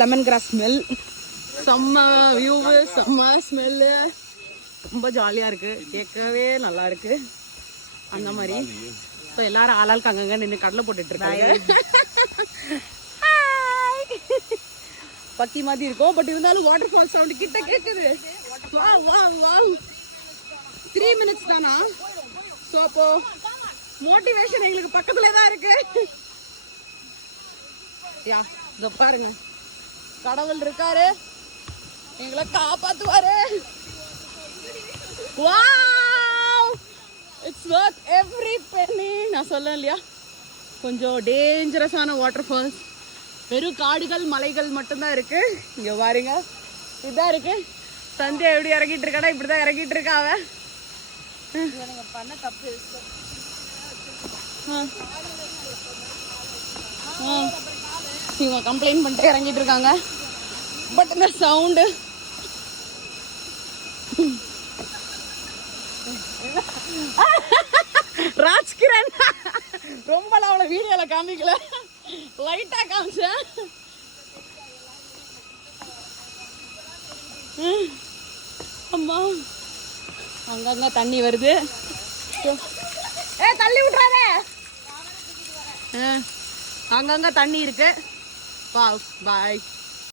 Lemon grass smell, செம்ம view, செம்ம smell, ரொம்ப ஜாலியாக இருக்குது, கேட்கவே நல்லா இருக்குது அந்த மாதிரி. ஸோ எல்லாரும் ஆளாளுக்கு அங்கங்கே நின்று கடலை போட்டுட்டு இருக்காங்க. பக்கி மாதிரி இருக்கும், பட் இருந்தாலும் வாட்டர் ஃபால் சவுண்ட் கிட்ட கேட்குது. 3 minutes தானா? ஸோ அப்போ மோட்டிவேஷன் எங்களுக்கு பக்கத்துல தான் இருக்கு. யா இத பாருங்க, கடவுள் இருக்காரு, எங்களை காப்பாத்துவாரு. Wow, it's worth every penny. நான் சொல்ல இல்லையா, கொஞ்சம் டேஞ்சரஸான வாட்டர் ஃபால்ஸ், வெறும் காடுகள் மலைகள் மட்டும்தான் இருக்கு. இங்க பாருங்க, இதான் இருக்கு. சந்தியா எப்படி இறங்கிட்டு இருக்காடா, இப்படிதான் இறங்கிட்டு இருக்கா அவ. பண்ண தப்பு இவங்க கம்ப்ளைண்ட் பண்ணிட்டு இறங்கிட்டு இருக்காங்க. பட் இந்த சவுண்டு ராஜ்கிரண் ரொம்ப அவளை வீடியோல காமிக்கல, லைட்டா காமிச்சேன். அம்மா அங்கங்க தண்ணி வருது. தள்ளி விட்டுறாத, அங்கங்க தண்ணி இருக்கு. பாய்.